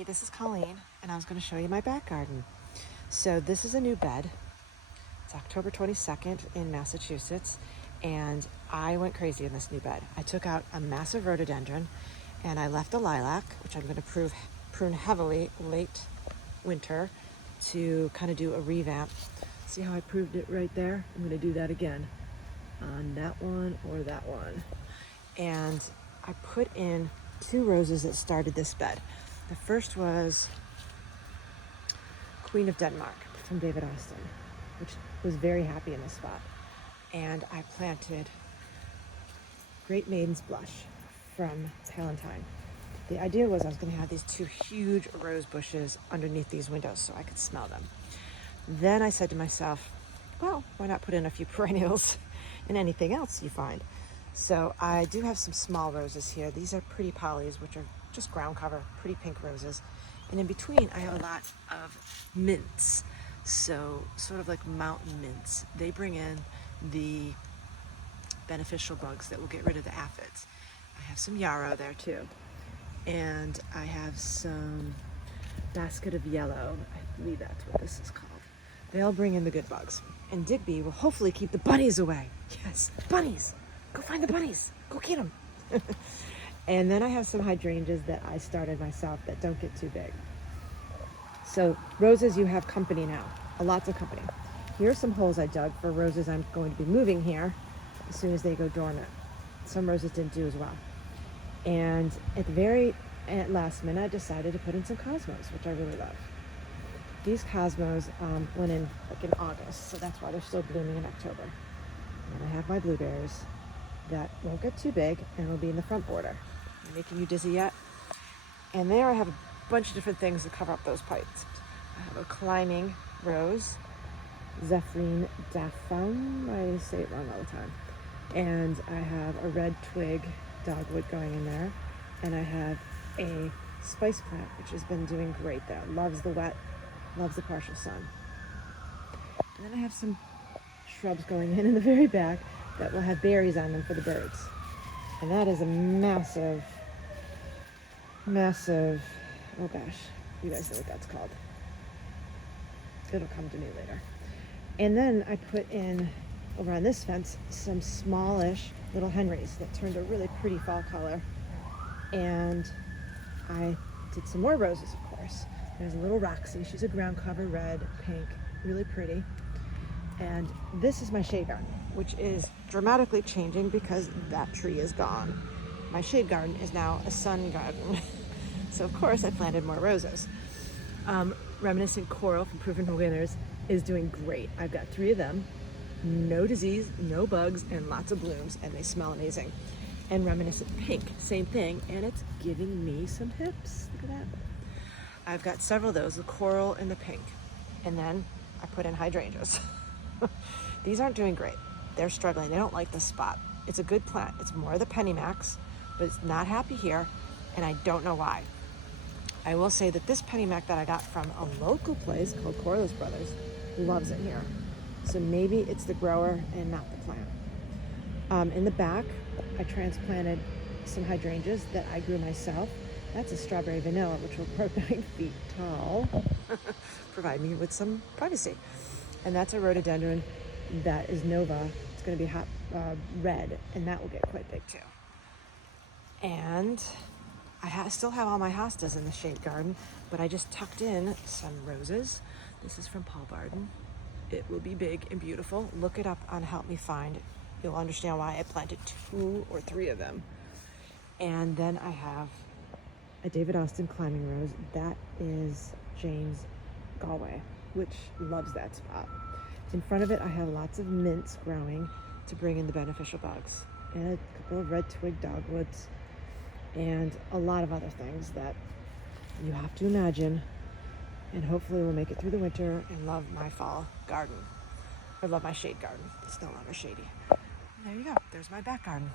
Hey, this is Colleen, and I was going to show you my back garden. So this is a new bed. It's October 22nd in Massachusetts, and I went crazy in this new bed. I took out a massive rhododendron, and I left a lilac, which I'm going to prune heavily late winter to kind of do a revamp. See how I proved it right there? I'm going to do that again on that one or that one. And I put in 2 roses that started this bed. The first was Queen of Denmark from David Austin, which was very happy in this spot. And I planted Great Maiden's Blush from Palentine. The idea was I was going to have these 2 huge rose bushes underneath these windows so I could smell them. Then I said to myself, well, why not put in a few perennials and anything else you find? So I do have some small roses here. These are pretty pollies, which are just ground cover, pretty pink roses. And in between, I have a lot of mints. So sort of like mountain mints. They bring in the beneficial bugs that will get rid of the aphids. I have some yarrow there too. And I have some basket of yellow. I believe that's what this is called. They all bring in the good bugs. And Digby will hopefully keep the bunnies away. Yes, bunnies. Go find the bunnies. Go get them. And then I have some hydrangeas that I started myself that don't get too big. So roses, you have company now, lots of company. Here are some holes I dug for roses I'm going to be moving here as soon as they go dormant. Some roses didn't do as well. And at last minute, I decided to put in some cosmos, which I really love. These cosmos went in like in August, so that's why they're still blooming in October. And I have my blueberries that won't get too big and will be in the front border. Am I making you dizzy yet? And there I have a bunch of different things to cover up those pipes. I have a climbing rose, Zephrine daphne, I say it wrong all the time. And I have a red twig dogwood going in there. And I have a spice plant, which has been doing great there. Loves the wet, loves the partial sun. And then I have some shrubs going in the very back that will have berries on them for the birds. And that is a massive, oh gosh, you guys know what that's called. It'll come to me later. And then I put in, over on this fence, some smallish little Henrys that turned a really pretty fall color. And I did some more roses, of course. There's a little Roxy. She's a ground cover, red, pink, really pretty. And this is my shade garden, which is dramatically changing because that tree is gone. My shade garden is now a sun garden. So of course I planted more roses. Reminiscent Coral from Proven Winners is doing great. I've got 3 of them, no disease, no bugs, and lots of blooms, and they smell amazing. And Reminiscent Pink, same thing, and it's giving me some hips. Look at that. I've got several of those, the coral and the pink. And then I put in hydrangeas. These aren't doing great. They're struggling. They don't like this spot. It's a good plant. It's more the pennymax, but it's not happy here, and I don't know why. I will say that this pennymac that I got from a local place called Corliss Brothers loves it here. So maybe it's the grower and not the plant. In the back, I transplanted some hydrangeas that I grew myself. That's a strawberry vanilla, which will grow 9 feet tall, provide me with some privacy. And that's a rhododendron that is Nova. It's going to be hot red, and that will get quite big too. And I still have all my hostas in the shade garden, but I just tucked in some roses. This is from Paul Barden. It will be big and beautiful. Look it up on Help Me Find. You'll understand why I planted 2 or 3 of them. And then I have a David Austin climbing rose. That is James Galway, which loves that spot. In front of it, I have lots of mints growing to bring in the beneficial bugs, and a couple of red twig dogwoods, and a lot of other things that you have to imagine, and hopefully we'll make it through the winter and love my fall garden, or love my shade garden. It's no longer shady. And there you go. There's my back garden.